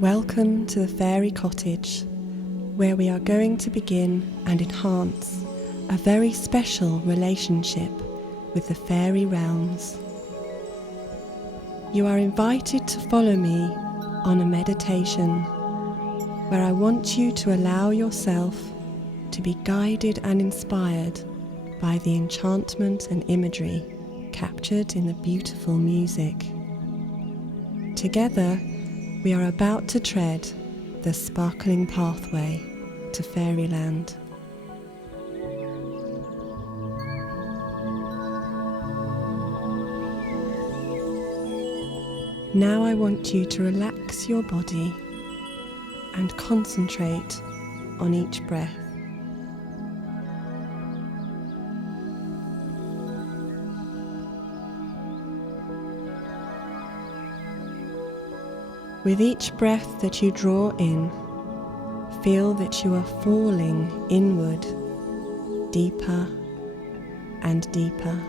Welcome to the Fairy Cottage, where we are going to begin and enhance a very special relationship with the fairy realms. You are invited to follow me on a meditation where I want you to allow yourself to be guided and inspired by the enchantment and imagery captured in the beautiful music. Together, we are about to tread the sparkling pathway to fairyland. Now I want you to relax your body and concentrate on each breath. With each breath that you draw in, feel that you are falling inward, deeper and deeper.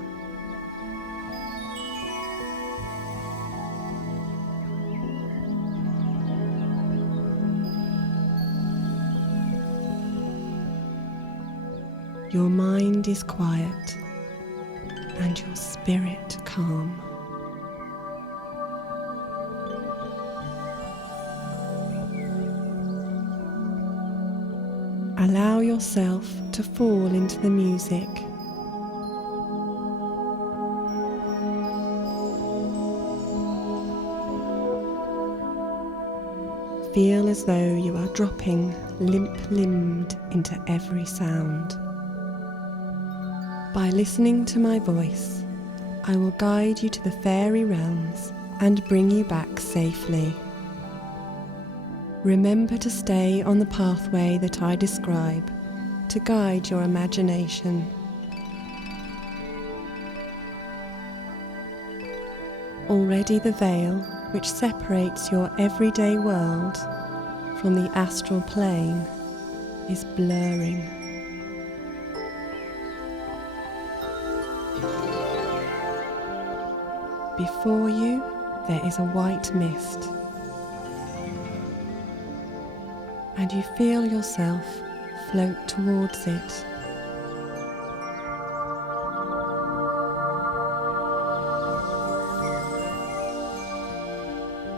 Your mind is quiet and your spirit calm. Allow yourself to fall into the music. Feel as though you are dropping limp-limbed into every sound. By listening to my voice, I will guide you to the fairy realms and bring you back safely. Remember to stay on the pathway that I describe to guide your imagination. Already the veil which separates your everyday world from the astral plane is blurring. Before you, there is a white mist, and you feel yourself float towards it.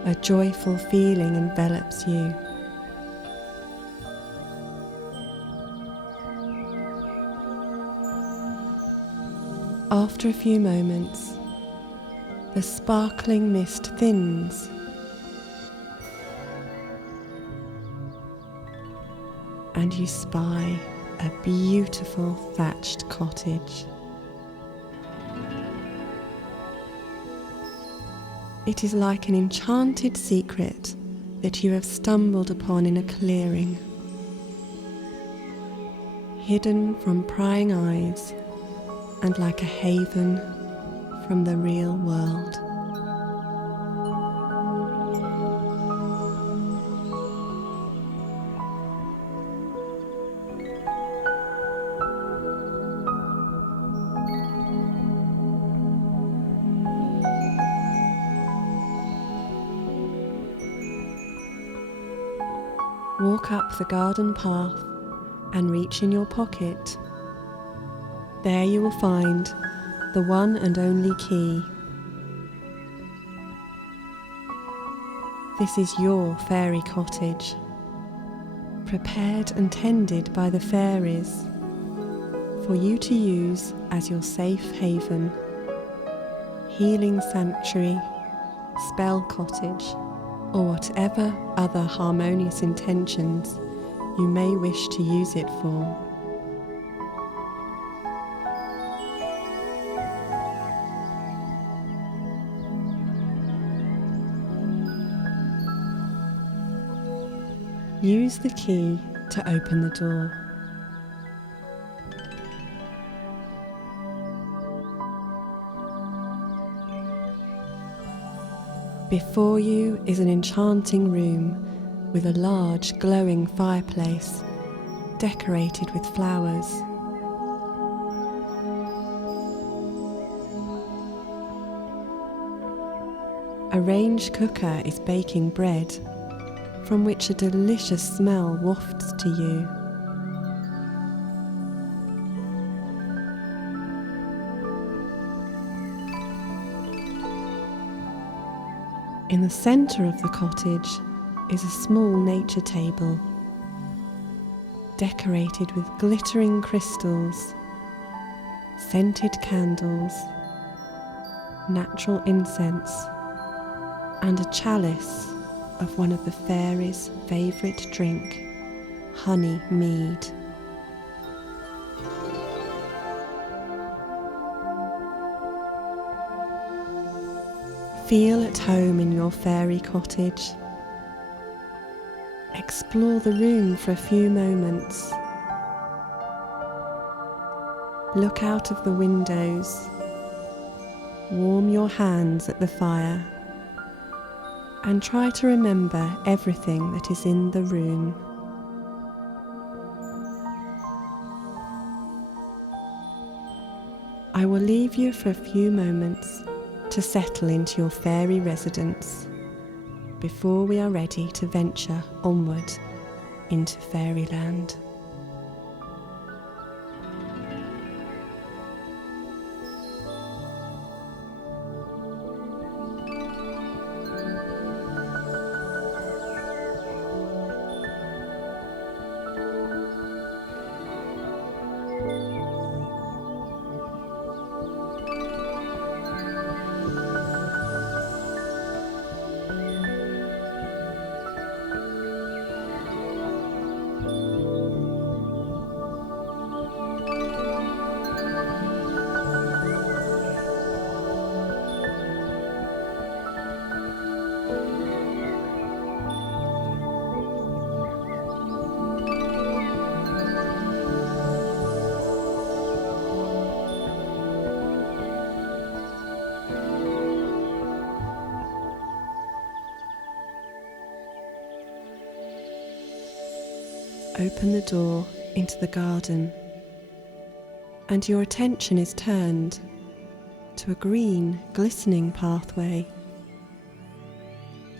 A joyful feeling envelops you. After a few moments, the sparkling mist thins and you spy a beautiful thatched cottage. It is like an enchanted secret that you have stumbled upon in a clearing, hidden from prying eyes and like a haven from the real world. Walk up the garden path and reach in your pocket. There you will find the one and only key. This is your fairy cottage, prepared and tended by the fairies for you to use as your safe haven, healing sanctuary, spell cottage, or whatever other harmonious intentions you may wish to use it for. Use the key to open the door. Before you is an enchanting room with a large glowing fireplace decorated with flowers. A range cooker is baking bread from which a delicious smell wafts to you. In the centre of the cottage is a small nature table, decorated with glittering crystals, scented candles, natural incense, and a chalice of one of the fairies' favourite drink, honey mead. Feel at home in your fairy cottage. Explore the room for a few moments. Look out of the windows. Warm your hands at the fire and try to remember everything that is in the room. I will leave you for a few moments to settle into your fairy residence before we are ready to venture onward into fairyland. Open the door into the garden, and your attention is turned to a green, glistening pathway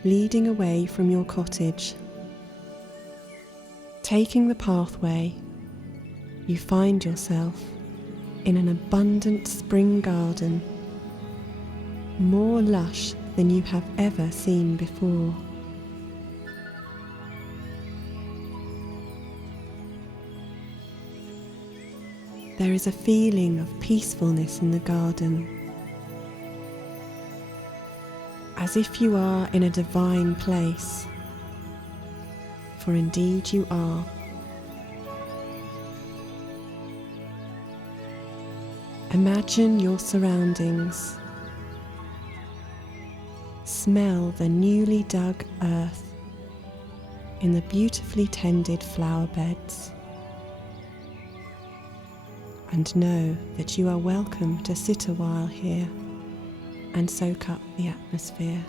leading away from your cottage. Taking the pathway, you find yourself in an abundant spring garden, more lush than you have ever seen before. There is a feeling of peacefulness in the garden, as if you are in a divine place, for indeed you are. Imagine your surroundings. Smell the newly dug earth in the beautifully tended flower beds, and know that you are welcome to sit a while here and soak up the atmosphere.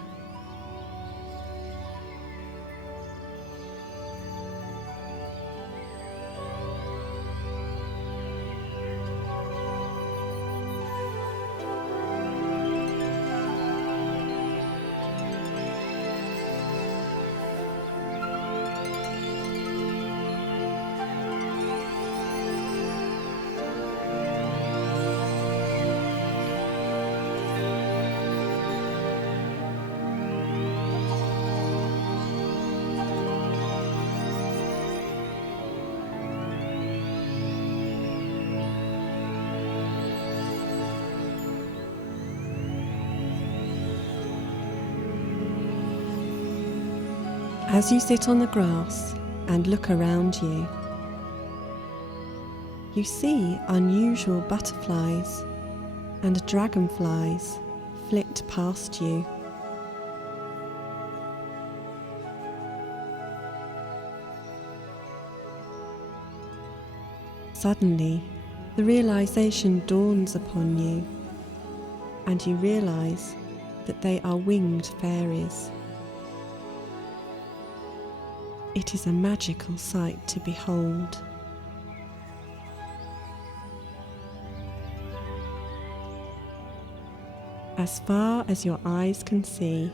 As you sit on the grass and look around you, you see unusual butterflies and dragonflies flit past you. Suddenly, the realization dawns upon you, and you realize that they are winged fairies. It is a magical sight to behold. As far as your eyes can see,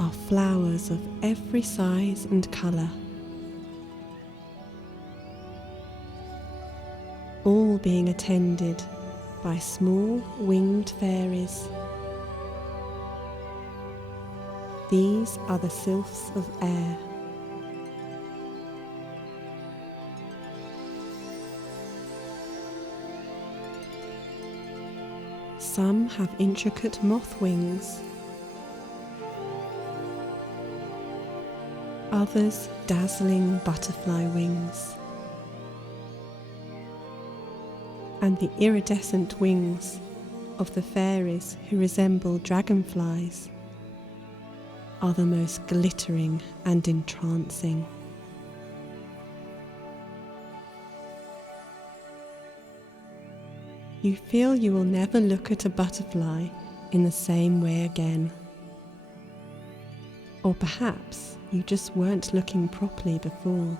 are flowers of every size and colour, all being attended by small winged fairies. These are the sylphs of air. Some have intricate moth wings, others dazzling butterfly wings, and the iridescent wings of the fairies who resemble dragonflies are the most glittering and entrancing. You feel you will never look at a butterfly in the same way again. Or perhaps you just weren't looking properly before.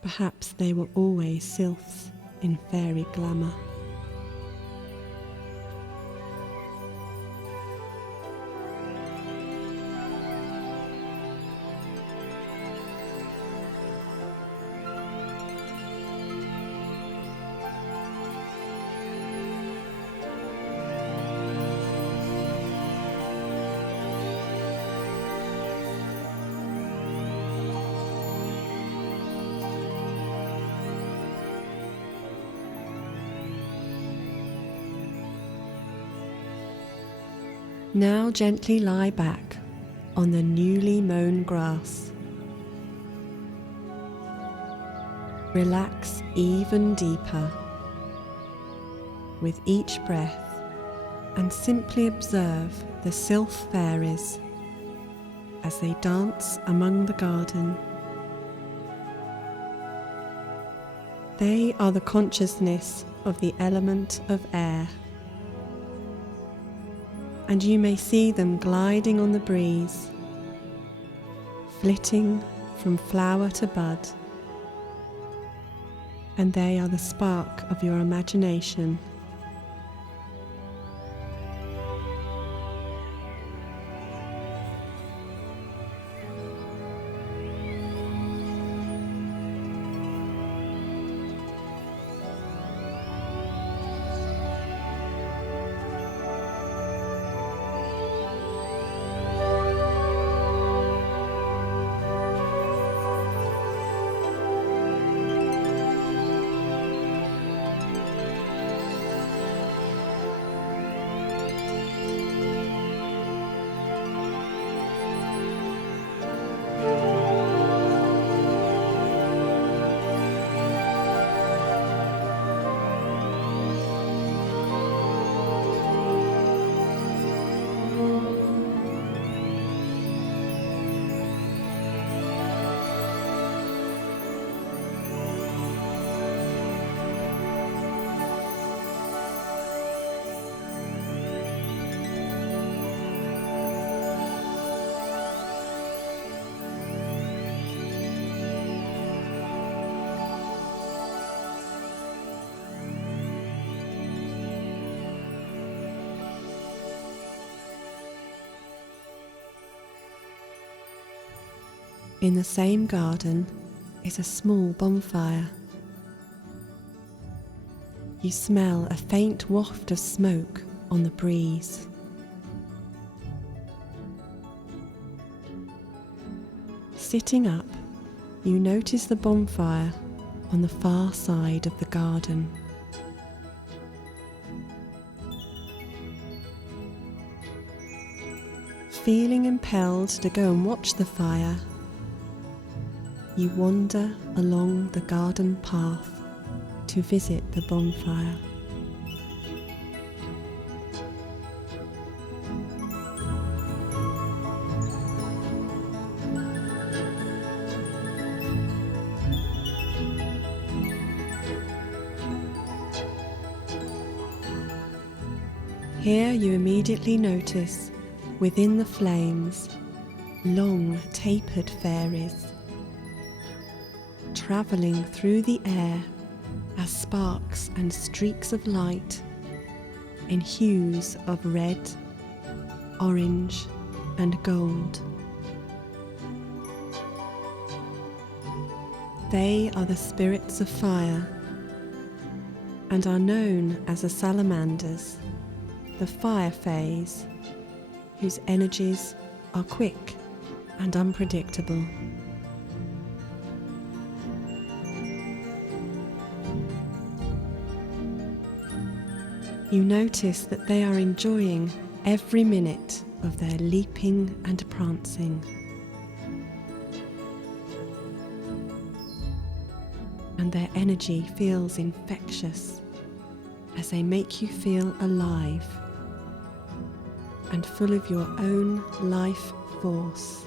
Perhaps they were always sylphs in fairy glamour. Now gently lie back on the newly mown grass. Relax even deeper with each breath and simply observe the sylph fairies as they dance among the garden. They are the consciousness of the element of air, and you may see them gliding on the breeze, flitting from flower to bud, and they are the spark of your imagination. In the same garden is a small bonfire. You smell a faint waft of smoke on the breeze. Sitting up, you notice the bonfire on the far side of the garden. Feeling impelled to go and watch the fire, you wander along the garden path to visit the bonfire. Here you immediately notice, within the flames, long tapered fairies, travelling through the air as sparks and streaks of light in hues of red, orange, and gold. They are the spirits of fire and are known as the salamanders, the fire phase, whose energies are quick and unpredictable. You notice that they are enjoying every minute of their leaping and prancing. And their energy feels infectious as they make you feel alive and full of your own life force.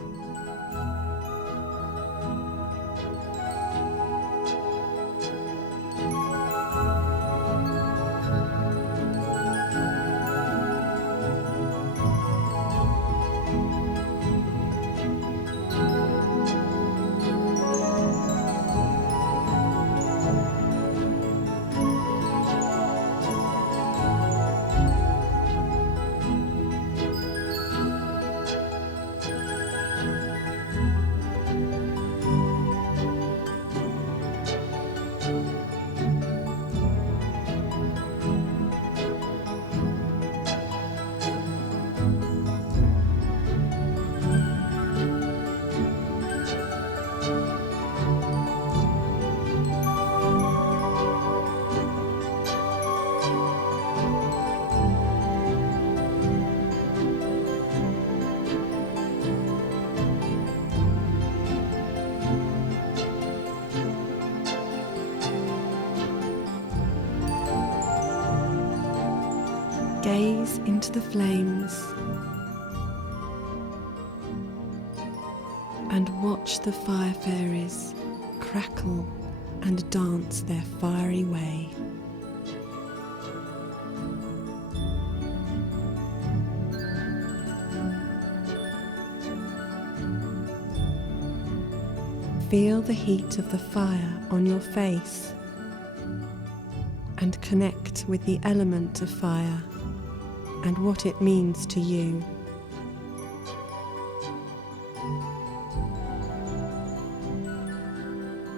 Gaze into the flames and watch the fire fairies crackle and dance their fiery way. Feel the heat of the fire on your face and connect with the element of fire and what it means to you.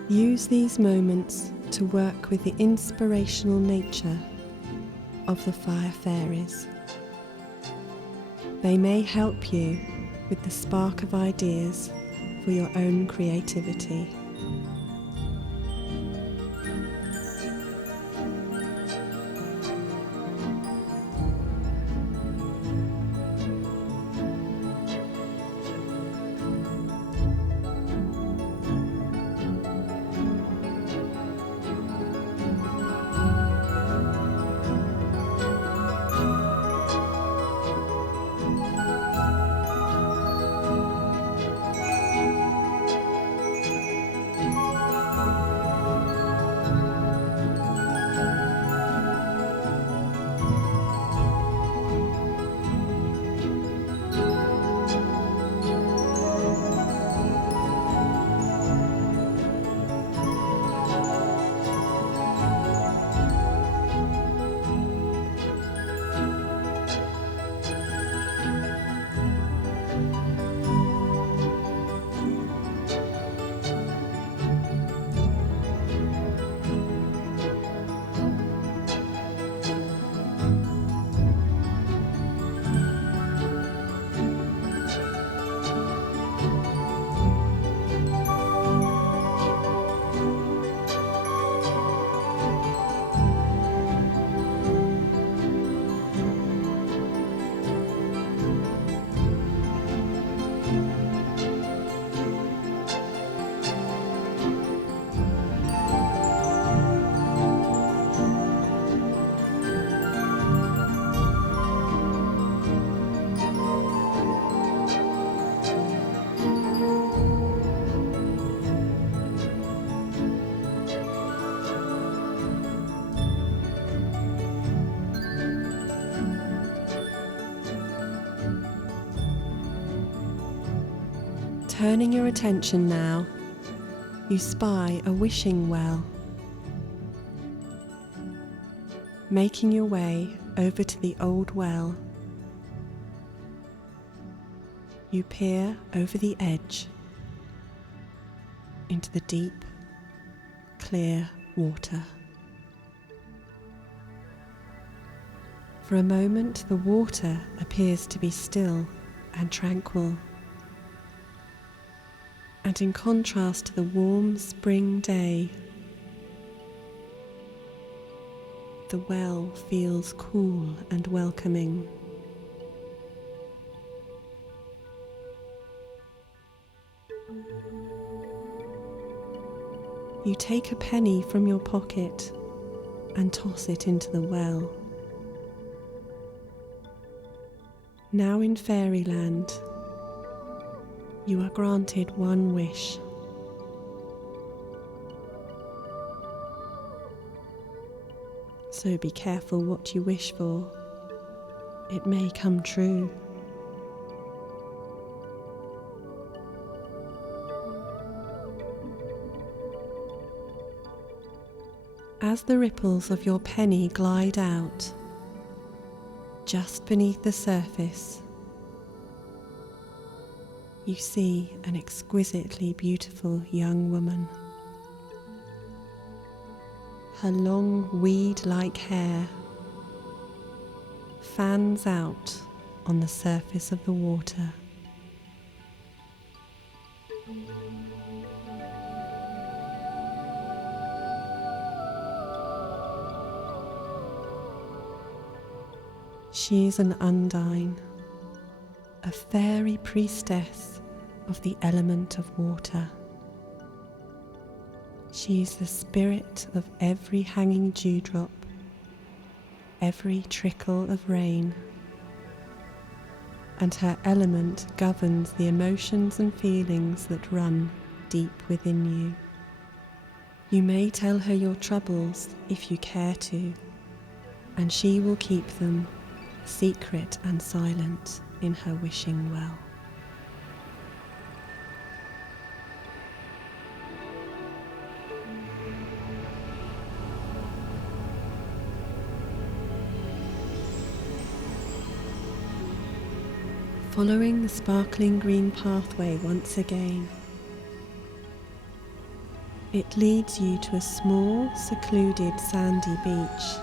Use these moments to work with the inspirational nature of the fire fairies. They may help you with the spark of ideas for your own creativity. Turning your attention now, you spy a wishing well. Making your way over to the old well, You peer over the edge into the deep, clear water. For a moment, the water appears to be still and tranquil, and in contrast to the warm spring day, the well feels cool and welcoming. You take a penny from your pocket and toss it into the well. Now in fairyland, you are granted one wish. So be careful what you wish for. It may come true. As the ripples of your penny glide out, just beneath the surface, you see an exquisitely beautiful young woman. Her long weed-like hair fans out on the surface of the water. She is an undine, a fairy priestess of the element of water. She is the spirit of every hanging dewdrop, every trickle of rain, and her element governs the emotions and feelings that run deep within you. You may tell her your troubles if you care to, and she will keep them secret and silent in her wishing well. Following the sparkling green pathway once again, it leads you to a small, secluded, sandy beach.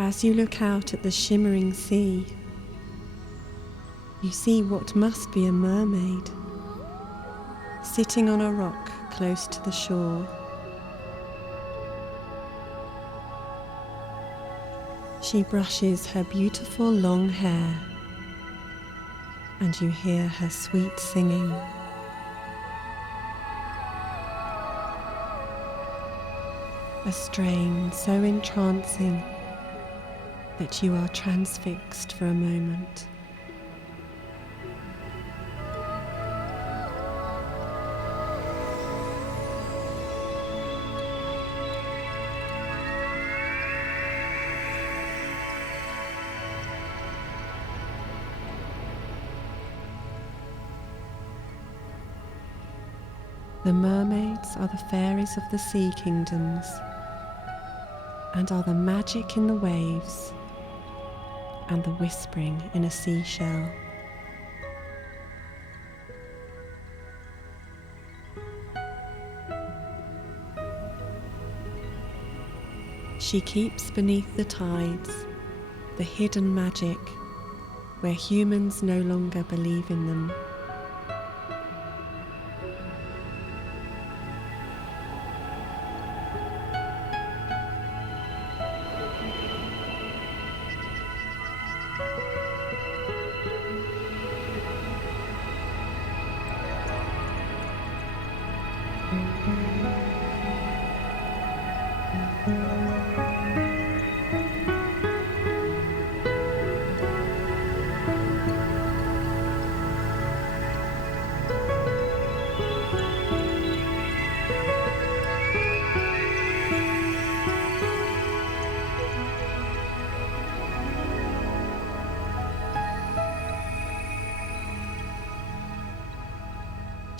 As you look out at the shimmering sea, you see what must be a mermaid, sitting on a rock close to the shore. She brushes her beautiful long hair, and you hear her sweet singing. A strain so entrancing that you are transfixed for a moment. The mermaids are the fairies of the sea kingdoms and are the magic in the waves and the whispering in a seashell. She keeps beneath the tides the hidden magic where humans no longer believe in them.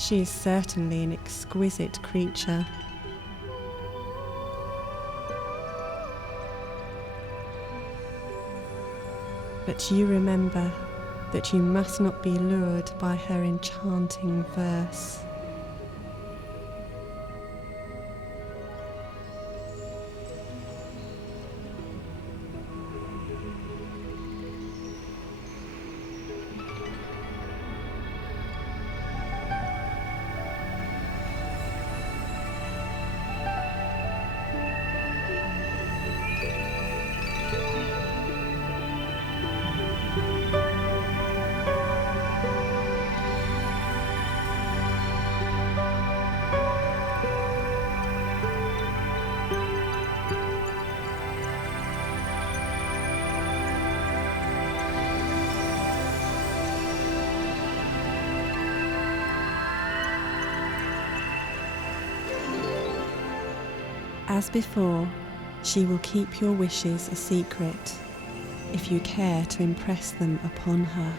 She is certainly an exquisite creature. But you remember that you must not be lured by her enchanting verse. As before, she will keep your wishes a secret if you care to impress them upon her.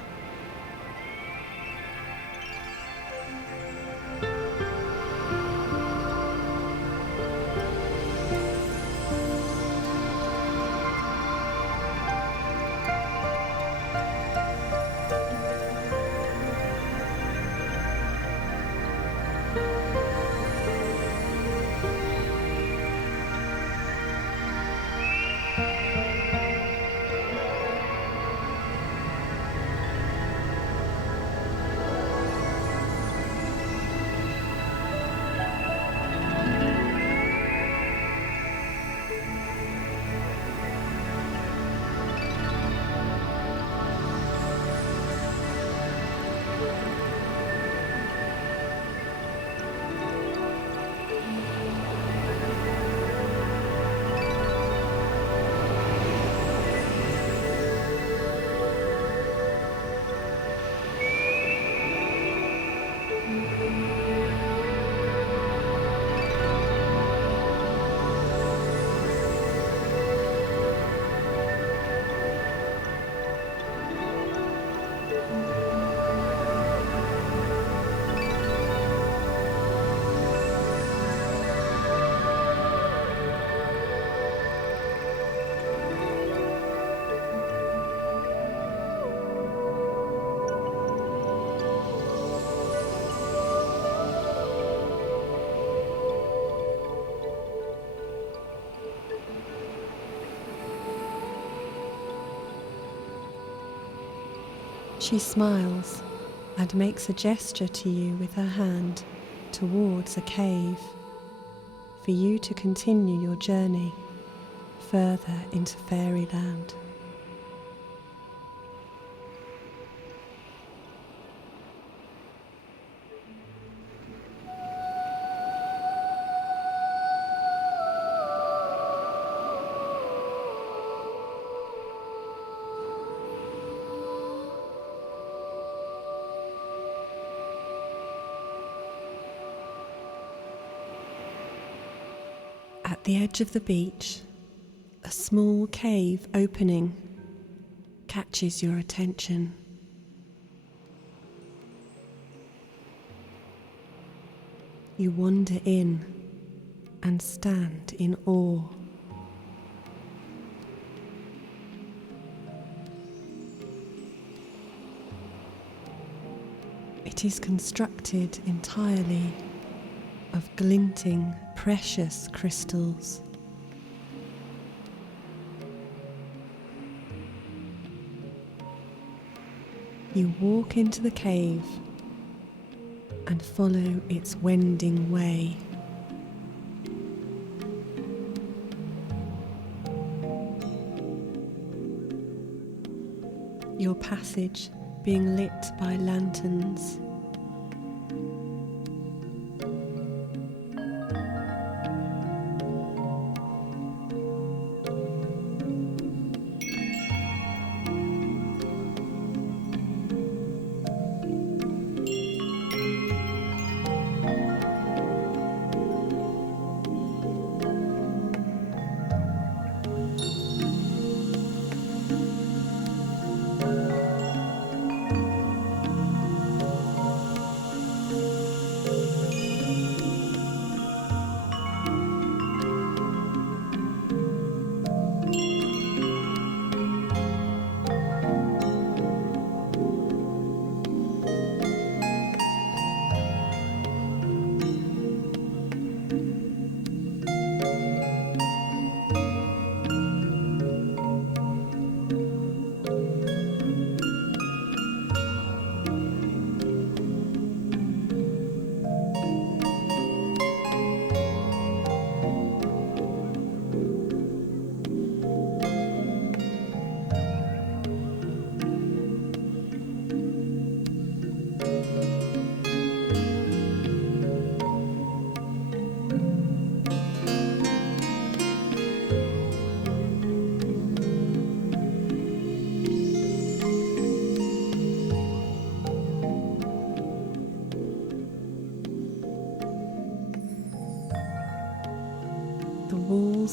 She smiles and makes a gesture to you with her hand towards a cave for you to continue your journey further into fairyland. At the edge of the beach, a small cave opening catches your attention. You wander in and stand in awe. It is constructed entirely of glinting, precious crystals. You walk into the cave and follow its wending way. Your passage being lit by lanterns.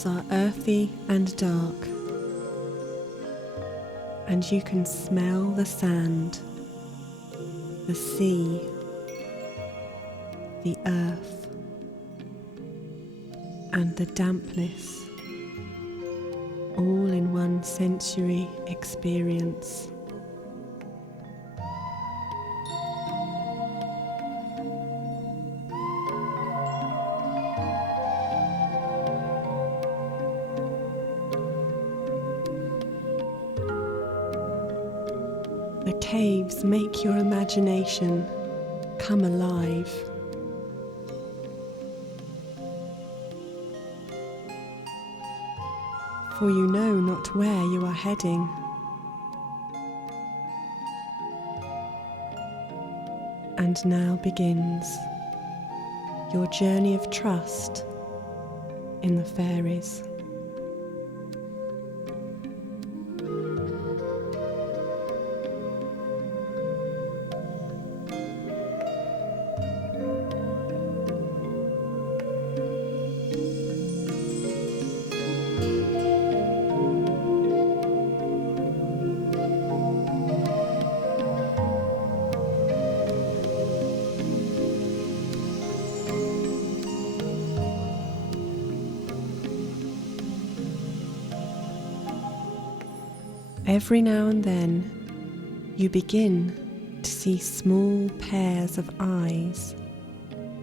walls are earthy and dark, and you can smell the sand, the sea, the earth, and the dampness, all in one sensory experience. The caves make your imagination come alive. For you know not where you are heading. And now begins your journey of trust in the fairies. Every now and then, you begin to see small pairs of eyes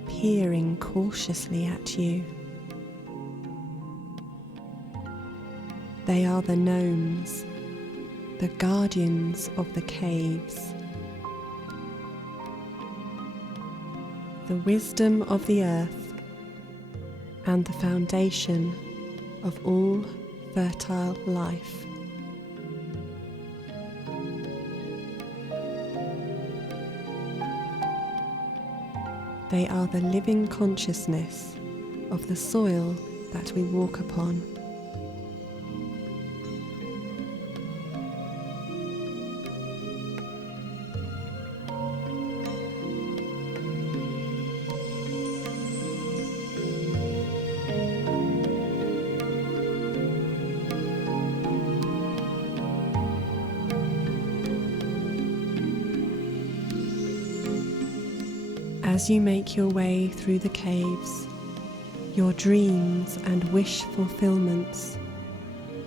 peering cautiously at you. They are the gnomes, the guardians of the caves. The wisdom of the earth and the foundation of all fertile life. They are the living consciousness of the soil that we walk upon. As you make your way through the caves, your dreams and wish fulfillments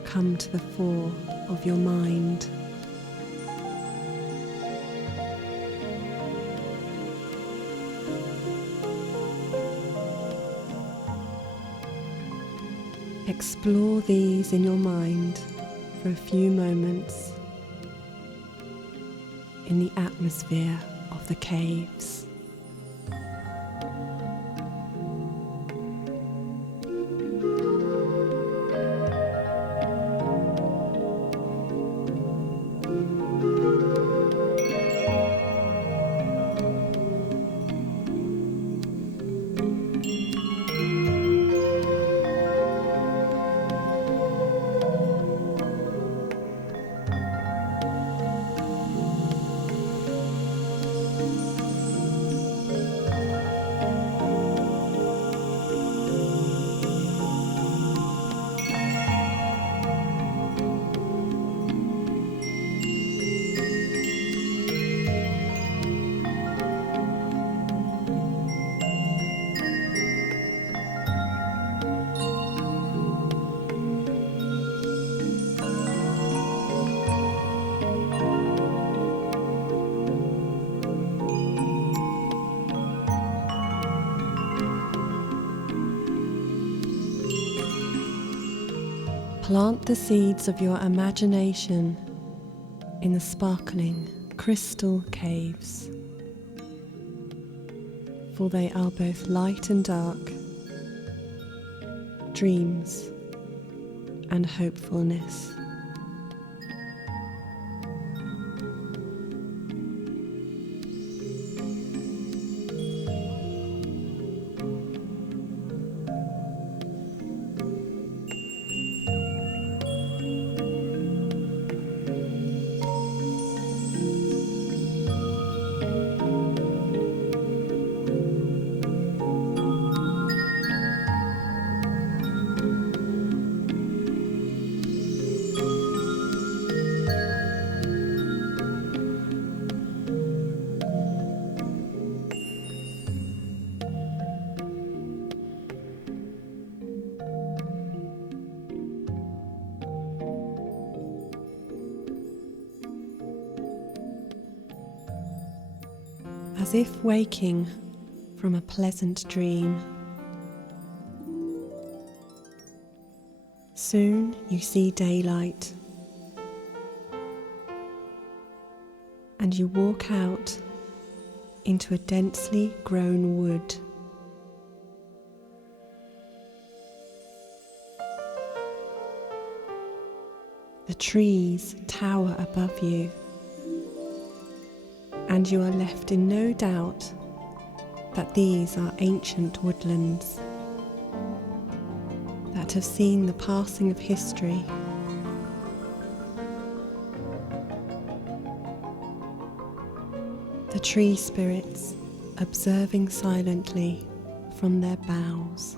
come to the fore of your mind. Explore these in your mind for a few moments in the atmosphere of the caves. Plant the seeds of your imagination in the sparkling crystal caves, for they are both light and dark, dreams and hopefulness. as if waking from a pleasant dream. Soon you see daylight, and you walk out into a densely grown wood. The trees tower above you, and you are left in no doubt that these are ancient woodlands that have seen the passing of history. The tree spirits observing silently from their boughs.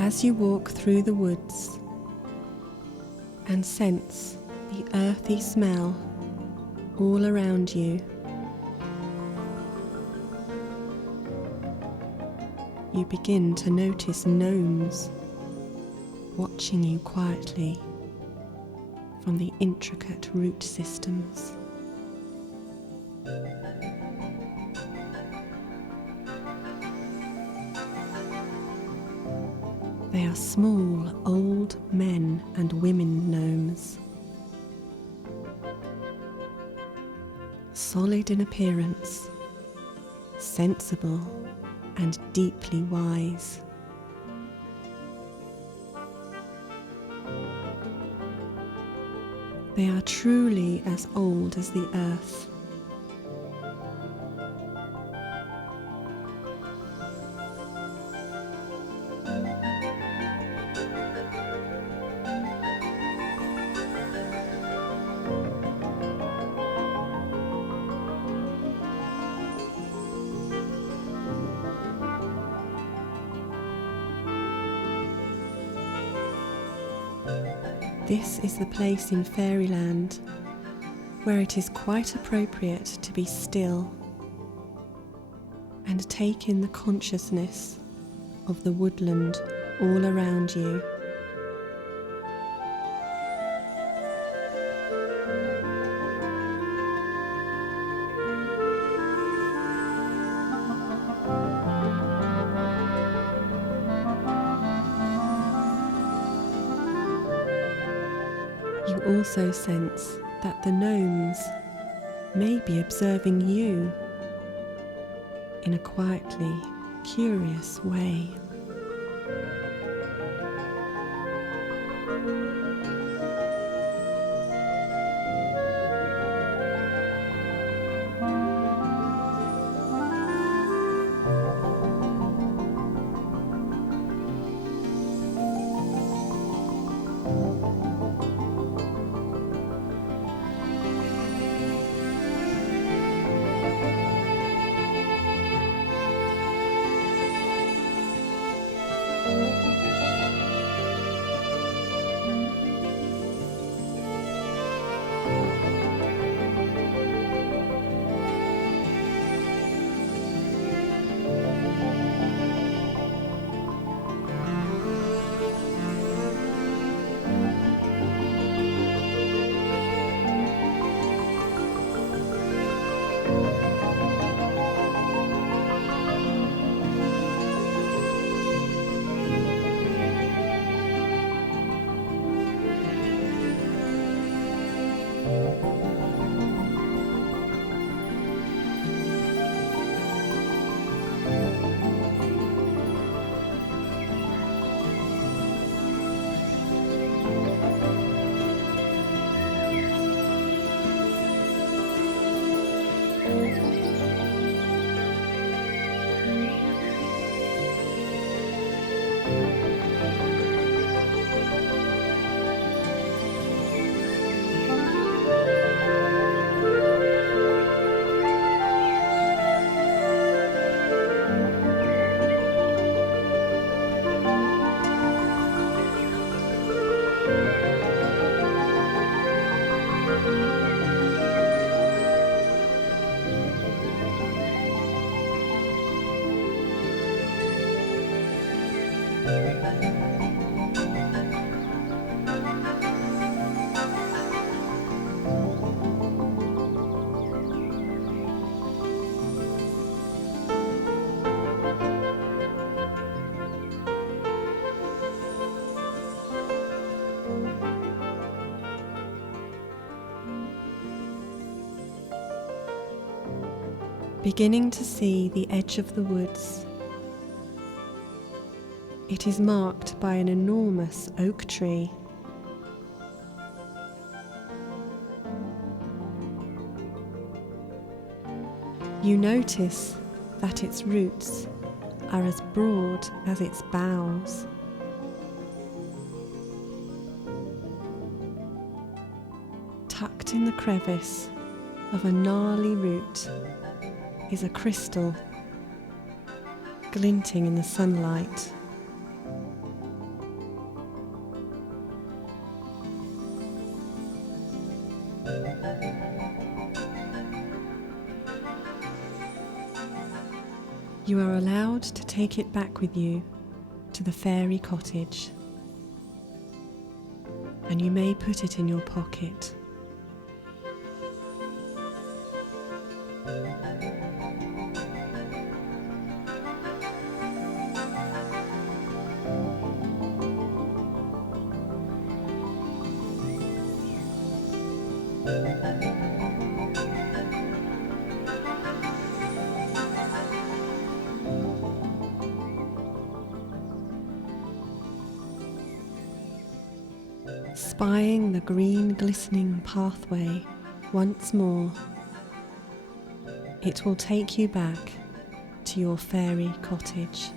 As you walk through the woods and sense the earthy smell all around you, you begin to notice gnomes watching you quietly from the intricate root systems. They are small, old men and women gnomes, solid in appearance, sensible and deeply wise. They are truly as old as the earth. This is the place in fairyland where it is quite appropriate to be still and take in the consciousness of the woodland all around you. You also sense that the gnomes may be observing you in a quietly curious way. Beginning to see the edge of the woods. It is marked by an enormous oak tree. You notice that its roots are as broad as its boughs. Tucked in the crevice of a gnarly root is a crystal, glinting in the sunlight. You are allowed to take it back with you to the fairy cottage, and you may put it in your pocket. Spying the green glistening pathway once more, it will take you back to your fairy cottage.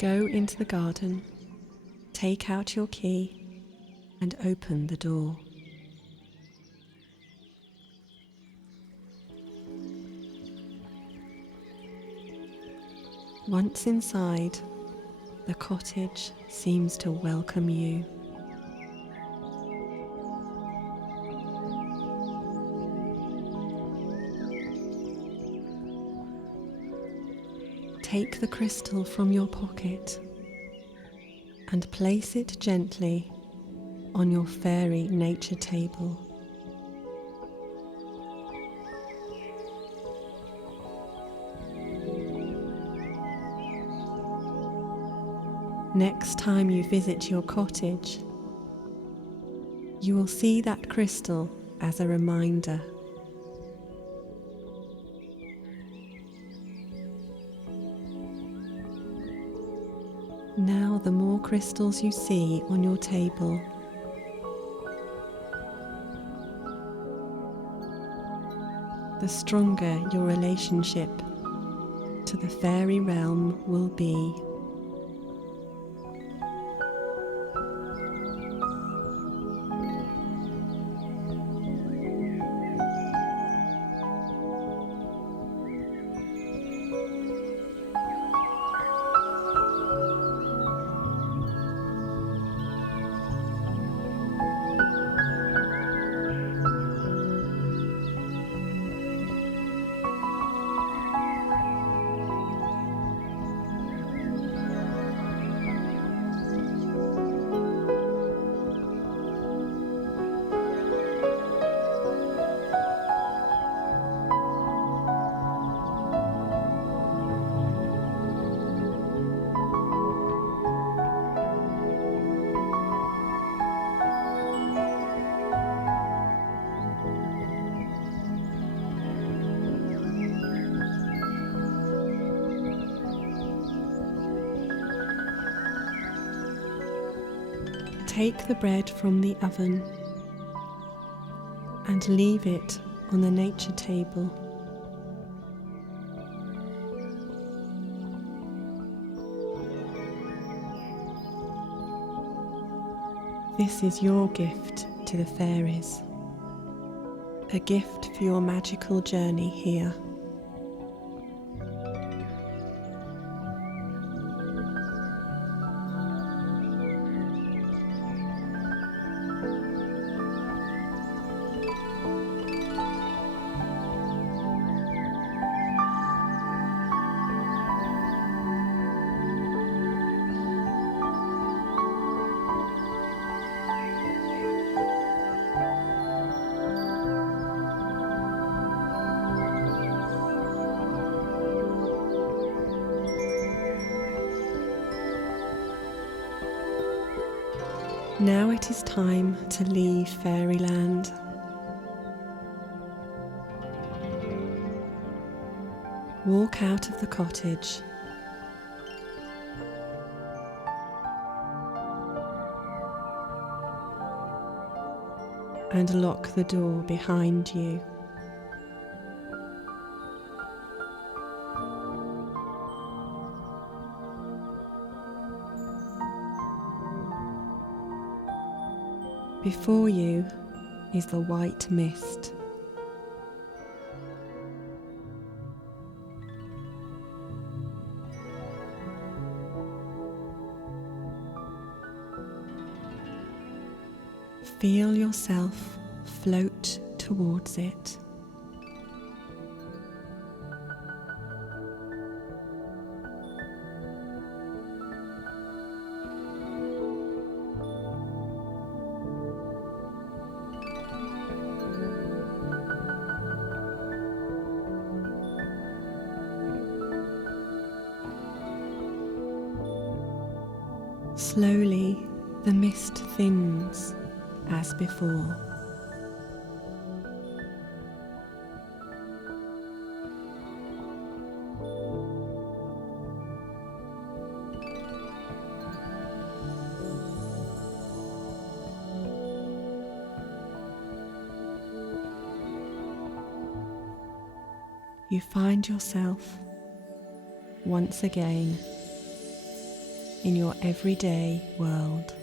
Go into the garden, take out your key, and open the door. Once inside, the cottage seems to welcome you. Take the crystal from your pocket and place it gently on your fairy nature table. Next time you visit your cottage, you will see that crystal as a reminder. Now, the more crystals you see on your table, the stronger your relationship to the fairy realm will be. Take the bread from the oven and leave it on the nature table. This is your gift to the fairies, a gift for your magical journey here. Now it is time to leave fairyland. Walk out of the cottage and lock the door behind you. Before you is the white mist. Feel yourself float towards it. Slowly, the mist thins as before. You find yourself once again in your everyday world.